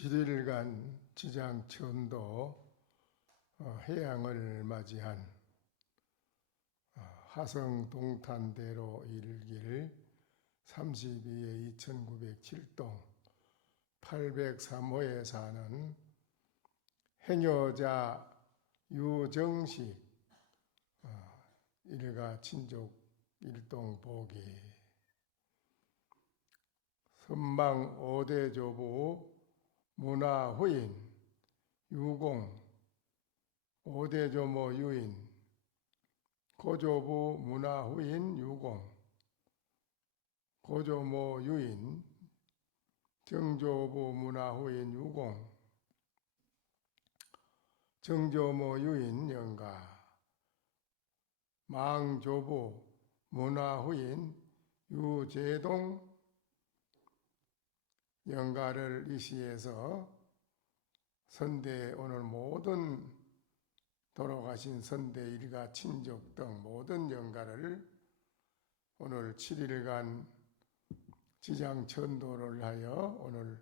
7일간 지장천도 해양을 맞이한 화성동탄대로 일길 32의 2907동 803호에 사는 해녀자 유정식 일가 친족 일동보기 선망 5대 조부 문화후인 유공 5대 조모 유인 고조부 문화후인 유공 고조모 유인 정조부 문화후인 유공 정조모 유인 영가 망조부 문화후인 유재동 영가를 이시해서 선대 오늘 모든 돌아가신 선대 일가 친족 등 모든 영가를 오늘 7일간 지장천도를 하여 오늘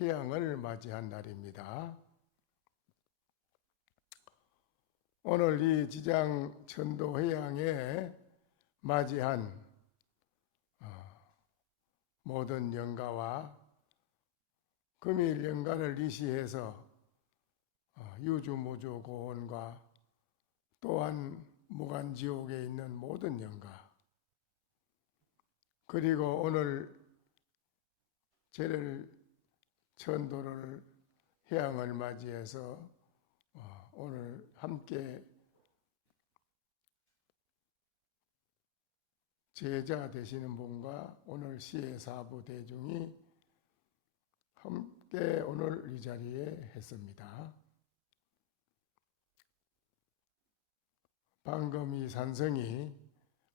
해양을 맞이한 날입니다. 오늘 이 지장천도 해양에 맞이한 모든 영가와 금일 영가를 이시해서 유주무주 고원과 또한 무간지옥에 있는 모든 영가 그리고 오늘 제를 천도를 해양을 맞이해서 오늘 함께 제자 되시는 분과 오늘 시의 사부 대중이 함께 오늘 이 자리에 했습니다. 방금 이 산성이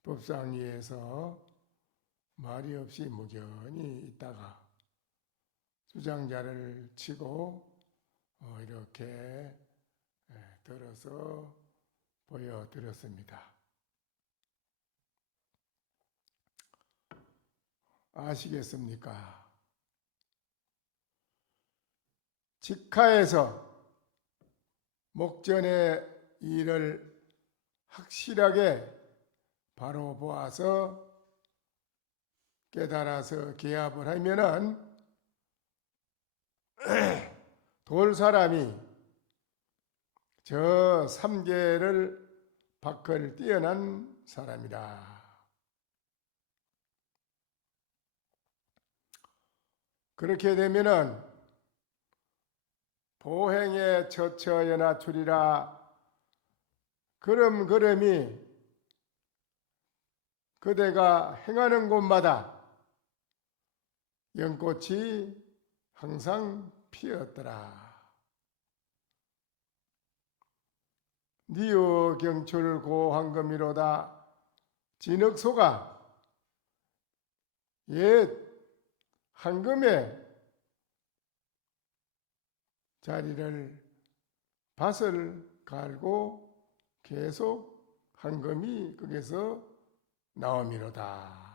법상위에서 말이 없이 무견히 있다가 주장자를 치고 이렇게 들어서 보여드렸습니다. 아시겠습니까? 직하에서 목전의 일을 확실하게 바로 보아서 깨달아서 개합을 하면은 돌 사람이 저 삼계를 밖을 뛰어난 사람이다. 그렇게 되면은 보행에 처처 연하출이라 걸음걸음이 그대가 행하는 곳마다 연꽃이 항상 피었더라. 니어 경출 고황금이로다. 진흙소가 옛 황금의 자리를 밭을 갈고 계속 황금이 거기서 나오미로다.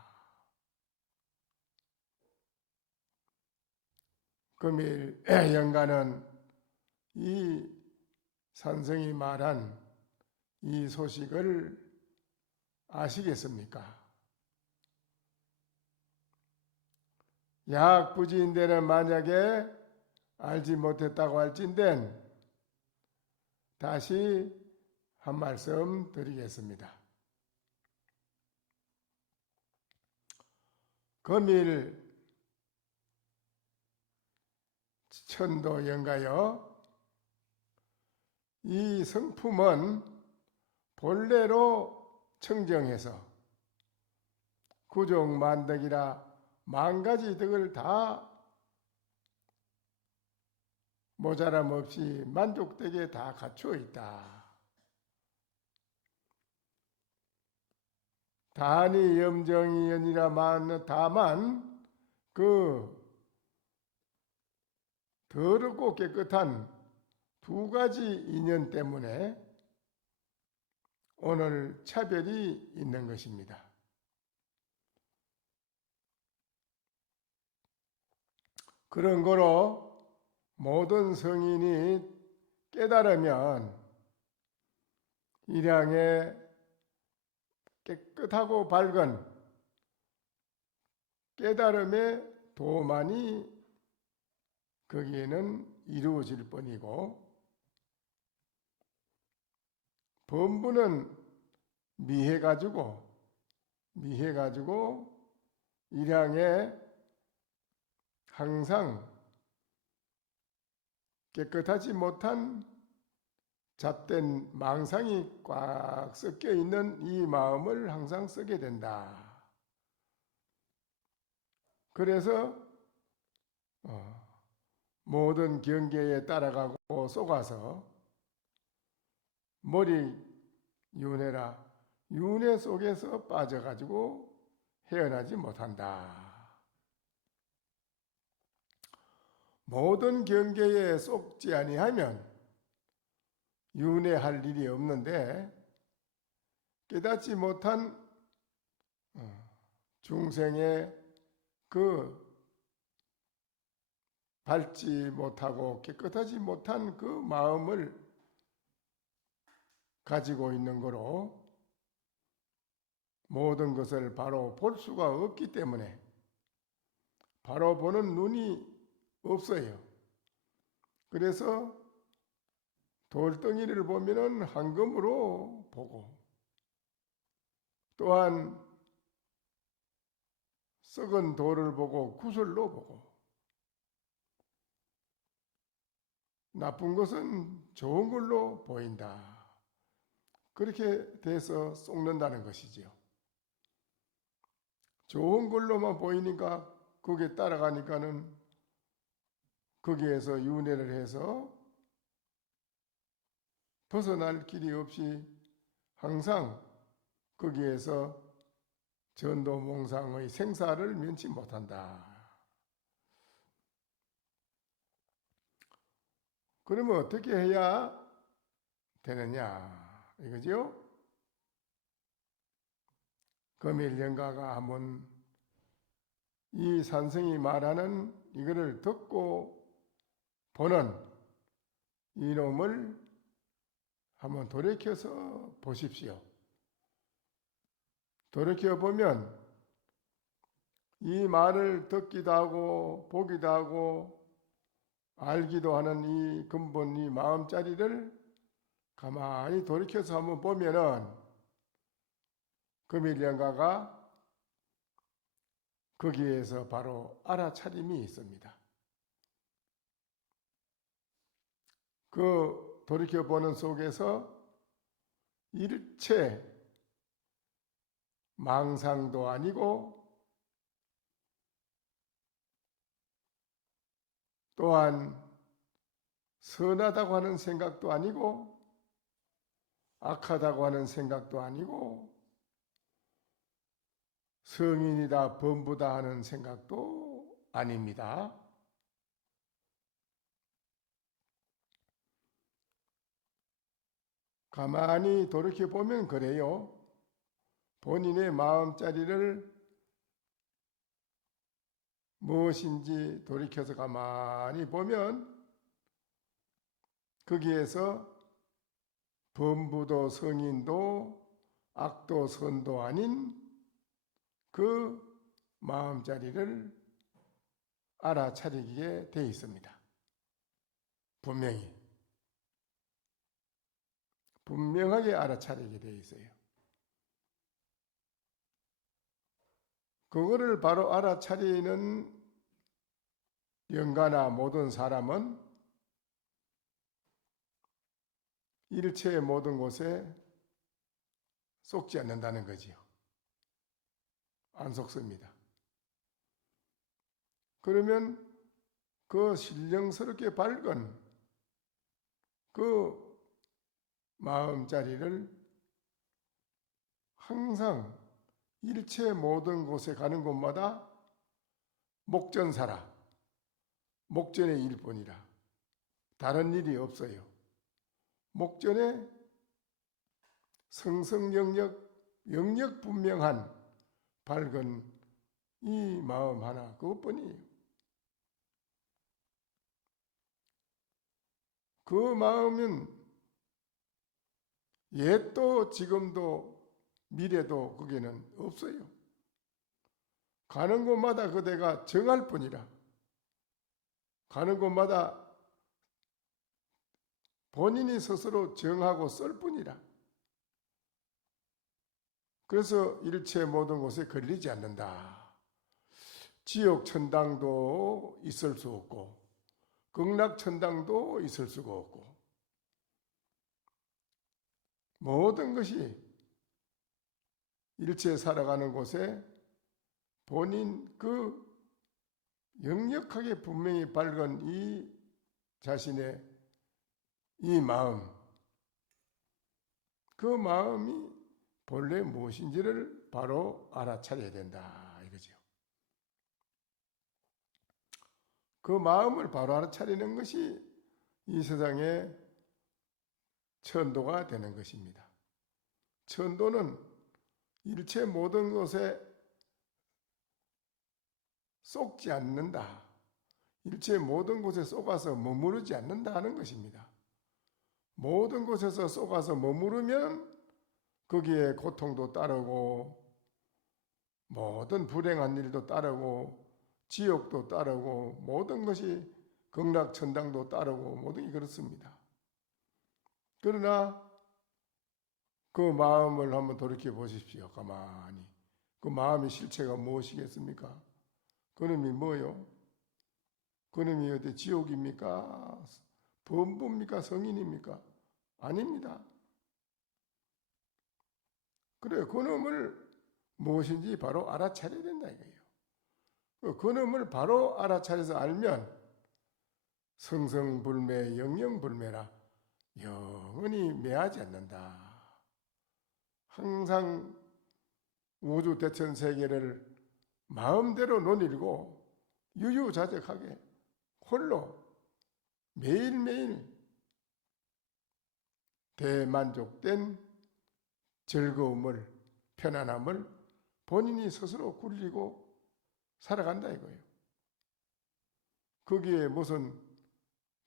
금일 영가는 이 산성이 말한 이 소식을 아시겠습니까? 약부지인데는 만약에 알지 못했다고 할진된 다시 한 말씀 드리겠습니다. 금일 천도 영가여 이 성품은 본래로 청정해서 구족만덕이라 만가지 덕을 다 모자람 없이 만족되게 다 갖추어 있다. 단이 염정이 연이라 다만 그 더럽고 깨끗한 두 가지 인연 때문에 오늘 차별이 있는 것입니다. 그런 거로 모든 성인이 깨달으면 일양의 깨끗하고 밝은 깨달음의 도만이 거기에는 이루어질 뿐이고, 범부는 미해가지고 일양에 항상 깨끗하지 못한 잡된 망상이 꽉 섞여 있는 이 마음을 항상 쓰게 된다. 그래서 모든 경계에 따라가고 속아서 머리 윤회라 윤회 속에서 빠져가지고 헤어나지 못한다. 모든 경계에 속지 아니하면 윤회할 일이 없는데, 깨닫지 못한 중생의 그 밝지 못하고 깨끗하지 못한 그 마음을 가지고 있는 거로 모든 것을 바로 볼 수가 없기 때문에 바로 보는 눈이 없어요. 그래서 돌덩이를 보면은 황금으로 보고, 또한 썩은 돌을 보고 구슬로 보고, 나쁜 것은 좋은 걸로 보인다. 그렇게 돼서 속는다는 것이지요. 좋은 걸로만 보이니까 거기에 따라가니까는 거기에서 윤회를 해서 벗어날 길이 없이 항상 거기에서 전도몽상의 생사를 면치 못한다. 그러면 어떻게 해야 되느냐 이거죠? 금일연가가 한번 이 산성이 말하는 이거를 듣고 보는 이놈을 한번 돌이켜서 보십시오. 돌이켜보면 이 말을 듣기도 하고 보기도 하고 알기도 하는 이 근본 이 마음자리를 가만히 돌이켜서 한번 보면은 금일연가가 거기에서 바로 알아차림이 있습니다. 그 돌이켜보는 속에서 일체 망상도 아니고 또한 선하다고 하는 생각도 아니고 악하다고 하는 생각도 아니고 성인이다 범부다 하는 생각도 아닙니다. 가만히 돌이켜보면 그래요. 본인의 마음자리를 무엇인지 돌이켜서 가만히 보면 거기에서 범부도 성인도 악도 선도 아닌 그 마음자리를 알아차리게 돼 있습니다. 분명하게 알아차리게 돼 있어요. 그거를 바로 알아차리는 영가나 모든 사람은 일체의 모든 곳에 속지 않는다는 거지요. 안 속습니다. 그러면 그 신령스럽게 밝은 그 마음자리를 항상 일체 모든 곳에 가는 곳마다 목전사라, 목전의 일뿐이라 다른 일이 없어요. 목전에 영역 분명한 밝은 이 마음 하나 그것뿐이에요. 그 마음은 옛도 지금도 미래도 거기는 없어요. 가는 곳마다 그대가 정할 뿐이라. 가는 곳마다 본인이 스스로 정하고 쓸 뿐이라. 그래서 일체 모든 곳에 걸리지 않는다. 지옥 천당도 있을 수 없고 극락 천당도 있을 수가 없고 모든 것이 일체 살아가는 곳에 본인 그 역력하게 분명히 밝은 이 자신의 이 마음, 그 마음이 본래 무엇인지를 바로 알아차려야 된다 이거죠. 그 마음을 바로 알아차리는 것이 이 세상의 천도가 되는 것입니다. 천도는 일체 모든 것에 속지 않는다. 일체 모든 곳에 속아서 머무르지 않는다 하는 것입니다. 모든 곳에서 속아서 머무르면 거기에 고통도 따르고 모든 불행한 일도 따르고 지옥도 따르고 모든 것이 극락천당도 따르고 모든 게 그렇습니다. 그러나 그 마음을 한번 돌이켜 보십시오. 가만히. 그 마음의 실체가 무엇이겠습니까? 그놈이 뭐요? 그놈이 어디 지옥입니까? 범부입니까? 성인입니까? 아닙니다. 그래, 그놈을 무엇인지 바로 알아차려야 된다 이거예요. 그놈을 바로 알아차려서 알면 성성불매, 영영불매라 영원히 매하지 않는다. 항상 우주 대천 세계를 마음대로 논일고 유유자적하게 홀로 매일매일 대만족된 즐거움을, 편안함을 본인이 스스로 굴리고 살아간다 이거예요. 거기에 무슨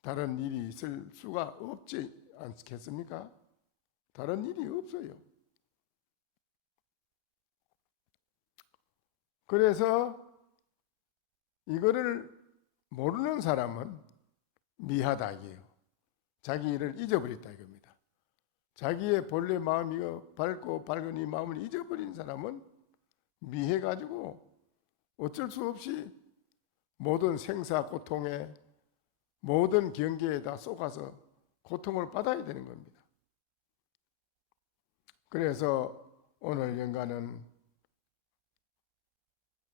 다른 일이 있을 수가 없지 않겠습니까? 다른 일이 없어요. 그래서 이거를 모르는 사람은 미하다 이게요. 자기 일을 잊어버렸다 이겁니다. 자기의 본래 마음이 밝고 밝은 이 마음을 잊어버린 사람은 미해가지고 어쩔 수 없이 모든 생사 고통에 모든 경계에 다 쏟아서 고통을 받아야 되는 겁니다. 그래서 오늘 연가는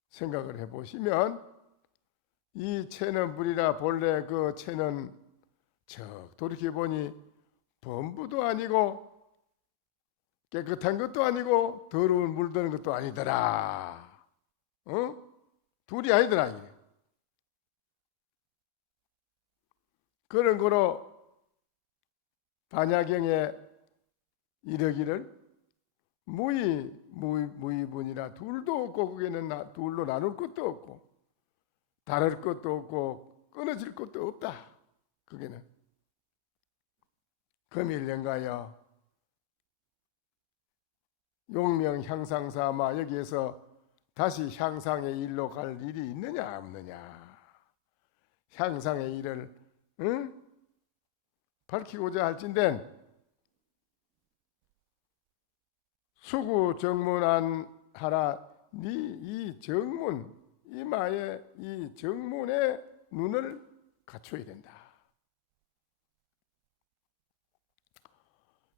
생각을 해보시면 이 채는 물이라 본래 그 채는 돌이켜보니 범부도 아니고 깨끗한 것도 아니고 더러운 물 드는 것도 아니더라. 둘이 아니더라. 이게. 그런 거로 반야경에 이르기를 무의분이라 둘도 없고 거기는 둘로 나눌 것도 없고 다를 것도 없고 끊어질 것도 없다. 거기는. 금일연가여 용명 향상사마 여기에서 다시 향상의 일로 갈 일이 있느냐 없느냐. 향상의 일을 밝히고자 할진된 수구 정문안 하라. 이 정문 이마에 이 정문의 눈을 갖춰야 된다.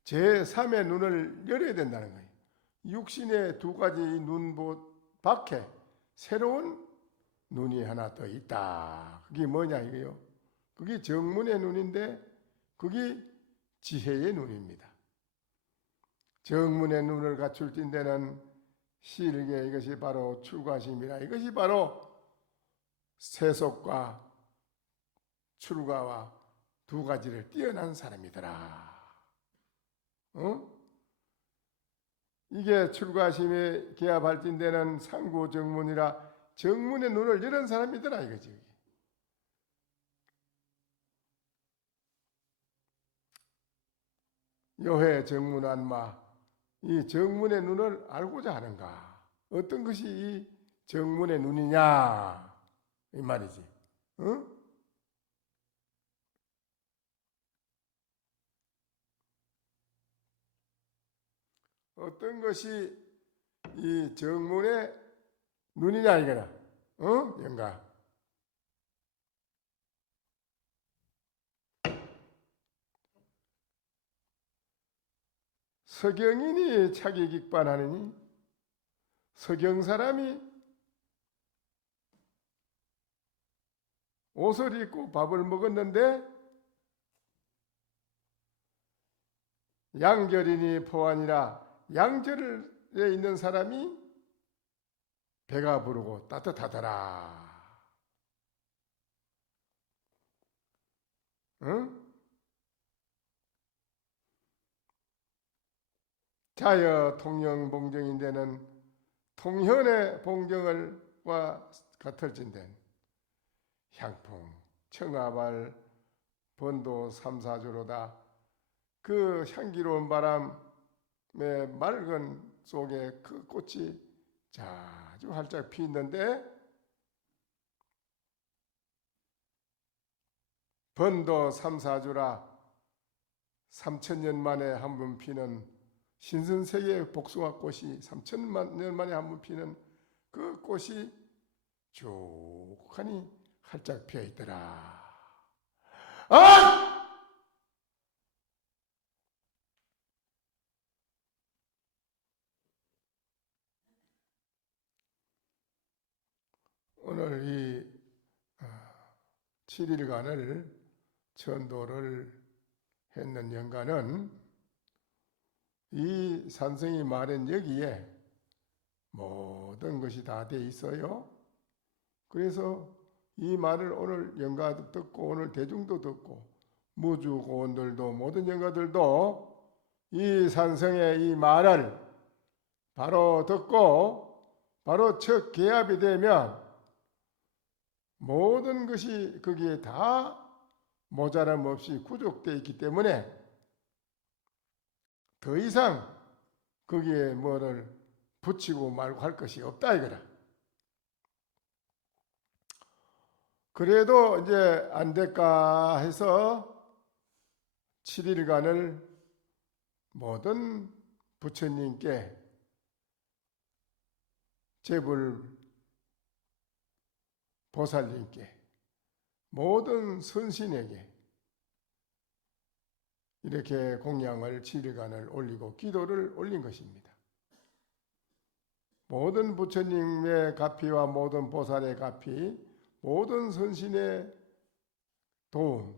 제3의 눈을 열어야 된다는 거예요. 육신의 두 가지 눈 밖에 새로운 눈이 하나 더 있다. 그게 뭐냐 이거요? 그게 정문의 눈인데 그게 지혜의 눈입니다. 정문의 눈을 갖출 때는 실게 이것이 바로 출가심이라. 이것이 바로 세속과 출가와 두 가지를 뛰어난 사람이더라. 이게 출가심이 기하 발진되는 상구 정문이라 정문의 눈을 열은 사람이더라 이거지. 요해 정문안마, 이 정문의 눈을 알고자 하는가? 어떤 것이 이 정문의 눈이냐? 이 말이지. 응? 어떤 것이 이 정문의 눈이냐 이거나. 어? 영가. 서경인이 차기 객반하느니 서경 사람이 옷을 입고 밥을 먹었는데 양절이니 포안이라 양절에 있는 사람이 배가 부르고 따뜻하더라. 응? 자여 통영봉정인데는 통현의 봉정을과 같을진된 향풍 청아발 번도 삼사주로다. 그 향기로운 바람의 맑은 속에 그 꽃이 자주 활짝 피었는데 번도 삼사주라 3,000년 만에 한 번 피는 신선세계의 복숭아꽃이 3,000년 만에 한 번 피는 그 꽃이 쭉하니 활짝 피어 있더라. 아! 오늘 이 7일간을 천도를 했는 연가는 이 산성이 말한 여기에 모든 것이 다 돼 있어요. 그래서 이 말을 오늘 연가도 듣고 오늘 대중도 듣고 무주고원들도 모든 연가들도 이 산성의 이 말을 바로 듣고 바로 첫 개합이 되면 모든 것이 거기에 다 모자람 없이 구족되어 있기 때문에 더 이상 거기에 뭐를 붙이고 말고 할 것이 없다 이거라. 그래도 이제 안 될까 해서 7일간을 모든 부처님께 제불 보살님께 모든 선신에게 이렇게 공양을 7일간을 올리고 기도를 올린 것입니다. 모든 부처님의 가피와 모든 보살의 가피, 모든 선신의 도움,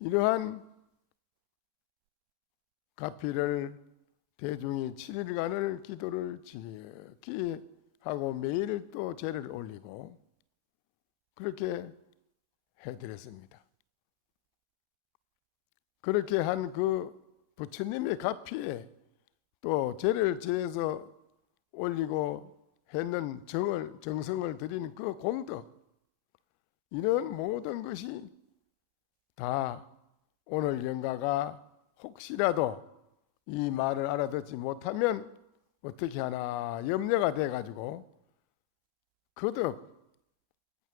이러한 가피를 대중이 7일간을 기도를 하고 매일 또 제를 올리고 그렇게 해드렸습니다. 그렇게 한 그 부처님의 가피에 또 제를 지어서 올리고 했는 정성을 드리는 그 공덕, 이런 모든 것이 다 오늘 연가가 혹시라도 이 말을 알아듣지 못하면 어떻게 하나 염려가 돼가지고 거듭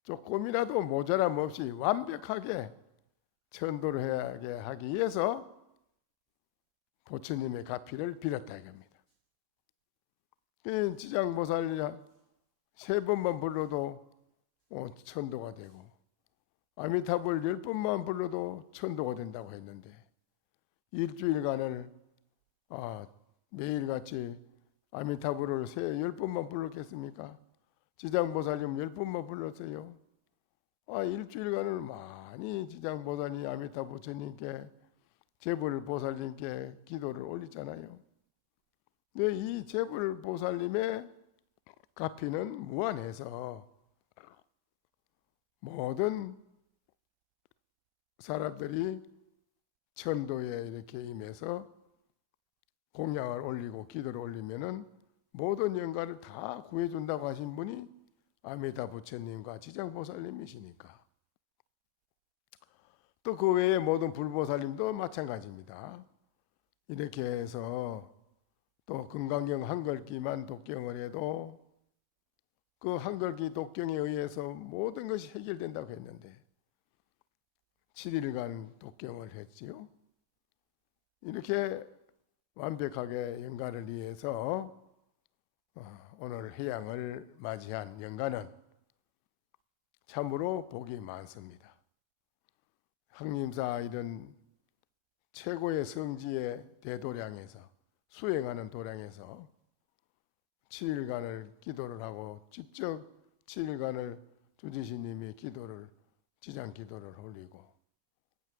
조금이라도 모자람 없이 완벽하게 천도를 하기 위해서 부처님의 가피를 빌었다 이겁니다. 지장보살 3번만 불러도 천도가 되고 아미타불 10번만 불러도 천도가 된다고 했는데 일주일간을 매일같이 아미타불을 10번만 불렀겠습니까? 지장보살님 10번만 불렀어요. 일주일간을 많이 지장보살님 아미타 부처님께 제불 보살님께 기도를 올리잖아요. 근데 이 제불 보살님의 가피는 무한해서 모든 사람들이 천도에 이렇게 임해서 공양을 올리고 기도를 올리면은 모든 영가를 다 구해준다고 하신 분이 아미타 부처님과 지장보살님이시니까 또 그 외에 모든 불보살님도 마찬가지입니다. 이렇게 해서 또 금강경 한글기만 독경을 해도 그 한글기 독경에 의해서 모든 것이 해결된다고 했는데 7일간 독경을 했지요. 이렇게 완벽하게 영가를 위해서 오늘 해양을 맞이한 영가는 참으로 복이 많습니다. 항림사 이런 최고의 성지의 대도량에서 수행하는 도량에서 7일간을 기도를 하고 직접 7일간을 주지시님이 기도를 지장 기도를 올리고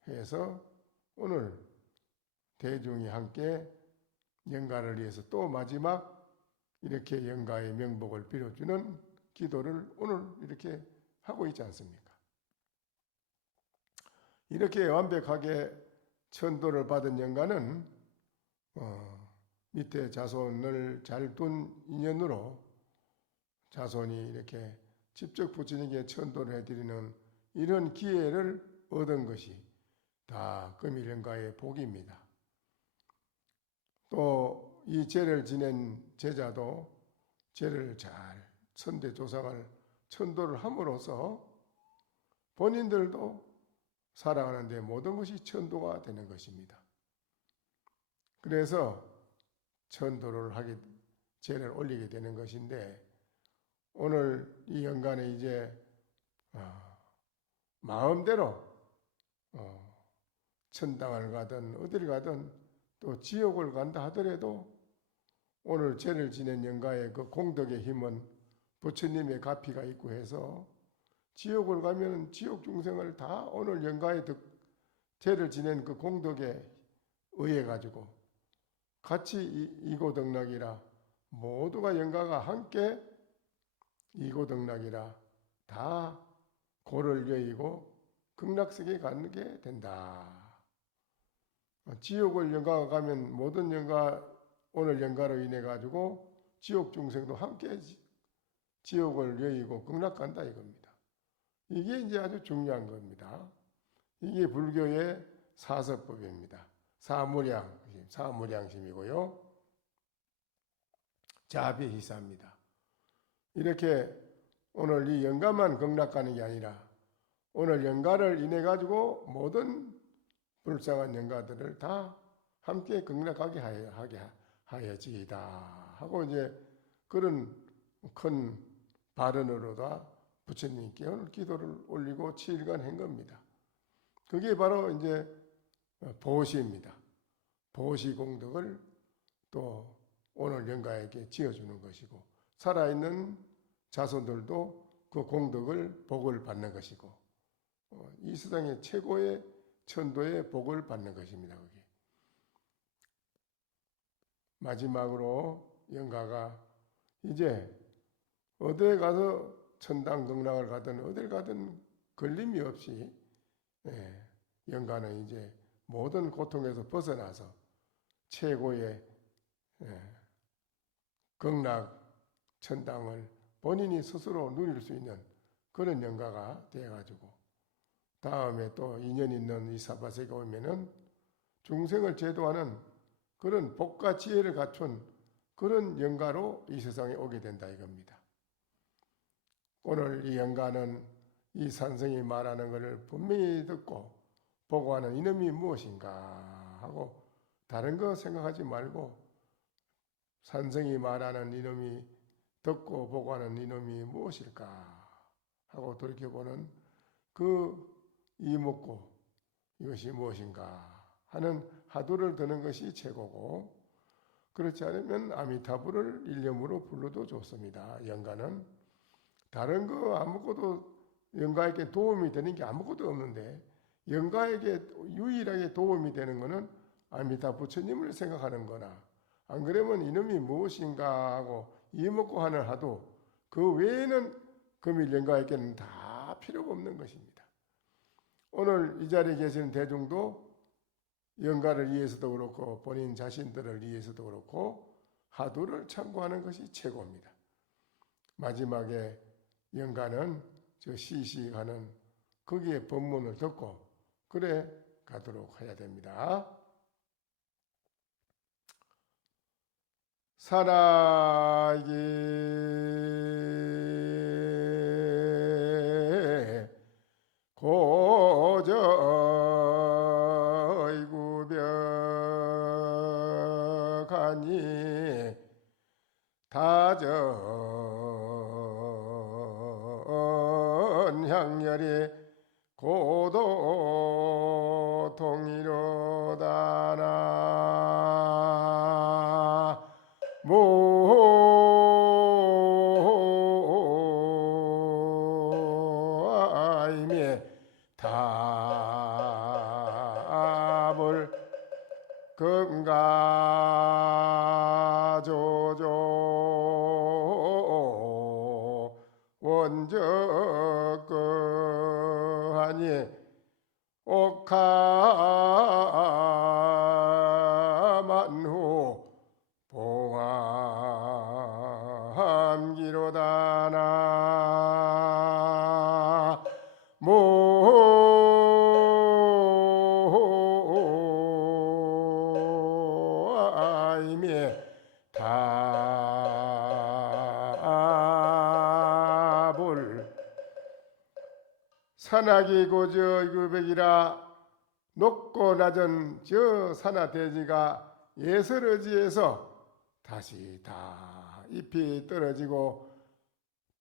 해서 오늘 대중이 함께 영가를 위해서 또 마지막 이렇게 영가의 명복을 빌어주는 기도를 오늘 이렇게 하고 있지 않습니까? 이렇게 완벽하게 천도를 받은 영가는 밑에 자손을 잘 둔 인연으로 자손이 이렇게 직접 부처님께 천도를 해드리는 이런 기회를 얻은 것이 다 금일영가의 복입니다. 또 이 제를 지낸 제자도 제를 잘 천대 조상을 천도를 함으로써 본인들도 살아가는데 모든 것이 천도가 되는 것입니다. 그래서 천도를 하게 제를 올리게 되는 것인데 오늘 이 영간에 이제 마음대로 천당을 가든 어디를 가든 또 지옥을 간다 하더라도 오늘 제를 지낸 영가의 그 공덕의 힘은 부처님의 가피가 있고 해서 지옥을 가면 지옥 중생을 다 오늘 영가의 제를 지낸 그 공덕에 의해 가지고 같이 이고덕락이라 모두가 영가가 함께 이고덕락이라 다 고를 여의고 극락세계에 가게 된다. 지옥을 영가가 가면 모든 영가 오늘 영가로 인해 가지고 지옥 중생도 함께 지옥을 여의고 극락 간다 이겁니다. 이게 이제 아주 중요한 겁니다. 이게 불교의 사서법입니다. 사무량심이고요. 자비희사입니다. 이렇게 오늘 이 영가만 극락 가는 게 아니라 오늘 영가를 인해 가지고 모든 불쌍한 영가들을 다 함께 극락하게 하여지이다 하고 이제 그런 큰 발언으로다 부처님께 오늘 기도를 올리고 7일간 한 겁니다. 그게 바로 이제 보시입니다. 보시 공덕을 또 오늘 영가에게 지어주는 것이고 살아있는 자손들도 그 공덕을 복을 받는 것이고 이 세상의 최고의 천도의 복을 받는 것입니다. 그게. 마지막으로 영가가 이제 어디에 가서 천당 극락을 가든 어딜 가든 걸림이 없이 영가는 이제 모든 고통에서 벗어나서 최고의 극락 천당을 본인이 스스로 누릴 수 있는 그런 영가가 되어가지고 다음에 또 인연 있는 이 사바세가 오면은 중생을 제도하는 그런 복과 지혜를 갖춘 그런 영가로 이 세상에 오게 된다 이겁니다. 오늘 이 영가는 이 산성이 말하는 것을 분명히 듣고 보고하는 이놈이 무엇인가 하고 다른 거 생각하지 말고 산성이 말하는 이놈이 듣고 보고하는 이놈이 무엇일까 하고 돌이켜보는 그 이목고 이것이 무엇인가 하는 화두를 드는 것이 최고고 그렇지 않으면 아미타불을 일념으로 불러도 좋습니다. 영가는 다른 거 아무것도 영가에게 도움이 되는 게 아무것도 없는데 영가에게 유일하게 도움이 되는 것은 아미타 부처님을 생각하는 거나 안 그러면 이놈이 무엇인가 하고 이먹고 하는 하도 그 외에는 금일 영가에게는 다 필요가 없는 것입니다. 오늘 이 자리에 계시는 대중도 영가를 위해서도 그렇고 본인 자신들을 위해서도 그렇고 하두를 참고하는 것이 최고입니다. 마지막에 영가는 저 시시하는 거기에 법문을 듣고 그래 가도록 해야 됩니다. 사나이게 고저이 구벽하니 다전 향렬이 고도통이로다 나모아이미 답을 금가조조 원적거하니 옥하만후 봉함기로다 나모아이미 답을 산악이 고저 이구백이라 높고 낮은 저 산하대지가 예설어지에서 다시 다 잎이 떨어지고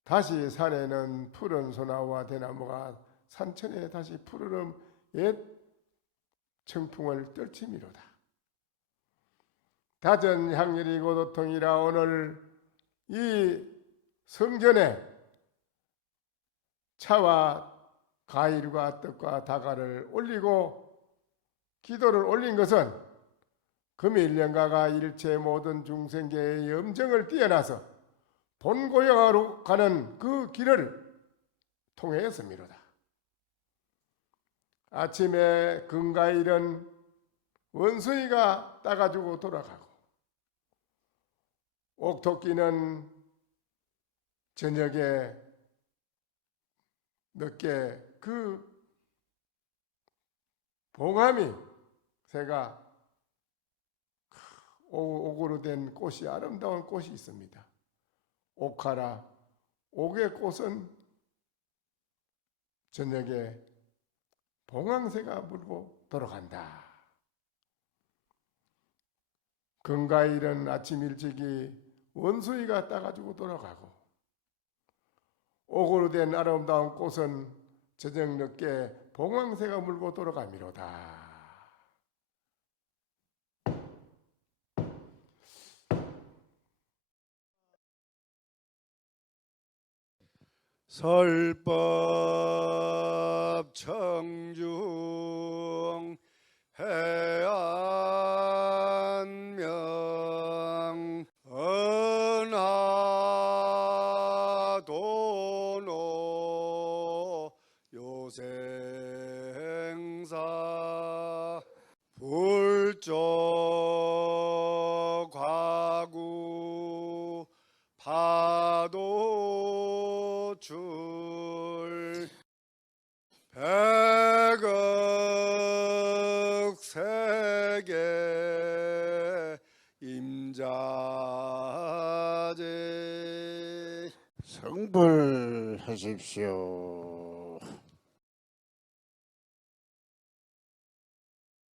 다시 산에는 푸른 소나무와 대나무가 산천에 다시 푸르름 옛 청풍을 떨치미로다. 다전 향렬이 고도통이라 오늘 이 성전에 차와 과일과 떡과 다가를 올리고 기도를 올린 것은 금일령가가 일체 모든 중생계의 염정을 뛰어나서 본고향으로 가는 그 길을 통해서미로다. 아침에 금가일은 원숭이가 따가지고 돌아가고 옥토끼는 저녁에 늦게 그 봉함이 새가 옥으로 된 꽃이 아름다운 꽃이 있습니다. 옥하라. 옥의 꽃은 저녁에 봉황새가 물고 돌아간다. 금가일은 아침 일찍이 원숭이가 따가지고 돌아가고 옥으로 된 아름다운 꽃은 저녁 늦게 봉황새가 물고 돌아가미로다. 설법 청중 해안명 은하도노 요생사 불조 과구 파도 줄 백억 세계 임자제 성불하십시오.